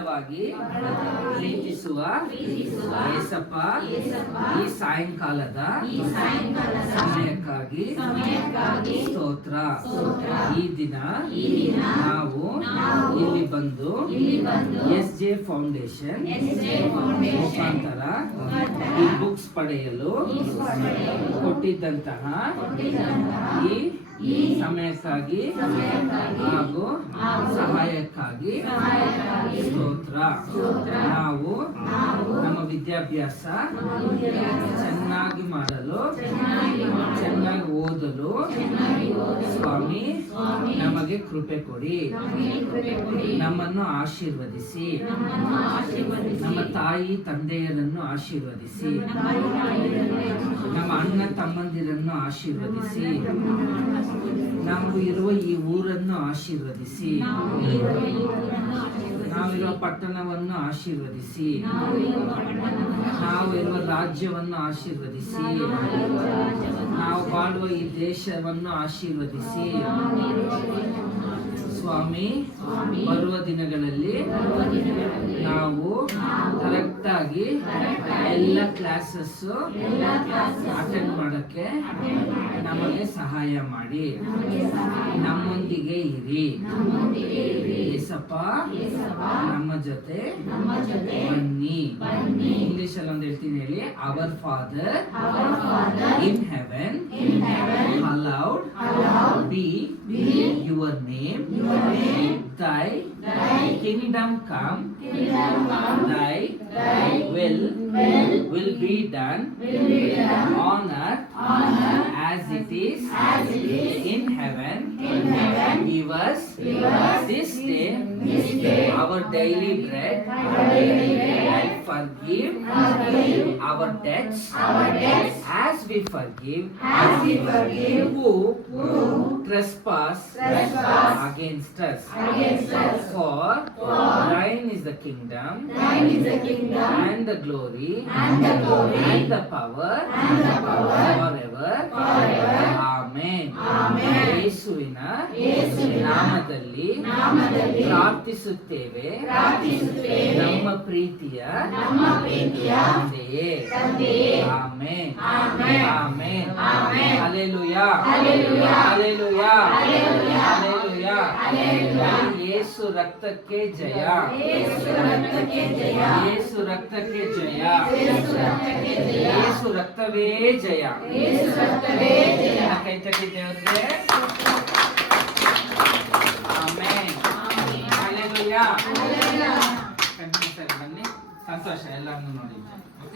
ಬಹಳವಾಗಿ ಪ್ರೀತಿಸುವ ಏಸಪ್ಪ, ಈ ಸಾಯಂಕಾಲದ ಸಮಯಕ್ಕಾಗಿ ಸ್ತೋತ್ರ. ಈ ದಿನ ನಾವು ಇಲ್ಲಿ ಬಂದು SJ ಫೌಂಡೇಶನ್ ಮುಖಾಂತರ ಈ ಬುಕ್ಸ್ ಪಡೆಯಲು ಕೊಟ್ಟಿದ್ದಂತಹ ಈ ಸಮಯಕ್ಕಾಗಿ ಹಾಗೂ ಸಹಾಯಕ್ಕಾಗಿ ಸ್ತೋತ್ರ. ನಾವು ನಮ್ಮ ವಿದ್ಯಾಭ್ಯಾಸ ಚೆನ್ನಾಗಿ ಮಾಡಲು, ಚೆನ್ನಾಗಿ ಓದಲು ಸ್ವಾಮಿ ನಮಗೆ ಕೃಪೆ ಕೊಡಿ. ನಮ್ಮನ್ನು ಆಶೀರ್ವದಿಸಿ, ನಮ್ಮ ತಾಯಿ ತಂದೆಯರನ್ನು ಆಶೀರ್ವದಿಸಿ, ನಮ್ಮ ಅಣ್ಣ ತಮ್ಮಂದಿರನ್ನು ಆಶೀರ್ವದಿಸಿ, ನಾವು ಇರುವ ಈ ಊರನ್ನು ಆಶೀರ್ವದಿಸಿ, ನಾವಿರುವ ಪಟ್ಟಣವನ್ನು ಆಶೀರ್ವದಿಸಿ, ನಾವು ಇರುವ ರಾಜ್ಯವನ್ನು ಆಶೀರ್ವದಿಸಿ, ನಾವು ಬಾಳುವ ಈ ದೇಶವನ್ನು ಆಶೀರ್ವದಿಸಿ ಸ್ವಾಮಿ. ಬರುವ ದಿನಗಳಲ್ಲಿ ನಾವು ಕರೆಕ್ಟ್ ಆಗಿ ಎಲ್ಲ ಕ್ಲಾಸಸ್ ಅಟೆಂಡ್ ಮಾಡೋಕ್ಕೆ ನಮಗೆ ಸಹಾಯ ಮಾಡಿ. ನಮ್ಮೊಂದಿಗೆ ಇರಿ ಏಸಪ್ಪ, ನಮ್ಮ ಜೊತೆ ಬನ್ನಿ. ಇಂಗ್ಲಿಷ್ ಅಲ್ಲಿ ಒಂದು ಹೇಳ್ತೀನಿ ಹೇಳಿ. Our father in heaven, hallowed be your name, thy kingdom come, thy will be done on earth as it is in heaven. Give us this day our daily bread, and forgive our debts as we forgive who trespass against us. For thine is the kingdom and the glory and the power forever. Amen. ಯೇಸುವಿನ ನಾಮದಲ್ಲಿ ಪ್ರಾರ್ಥಿಸುತ್ತೇವೆ ನಮ್ಮ ಪ್ರೀತಿಯ ತಂದೆಯೇ. Amen, amen, hallelujah, hallelujah, hallelujah. ಯೇಸು ರಕ್ತಕ್ಕೆ ಜಯ, ಯೇಸು ರಕ್ತಕ್ಕೆ ಜಯ, ಯೇಸು ರಕ್ತವೇ ಜಯ. ಕೈ ತಟ್ಟಿ ದೇವರಿಗೆ. Amen, hallelujah. ಬನ್ನಿ, ಸಂತೋಷ ಎಲ್ಲರನ್ನು ನೋಡಿ.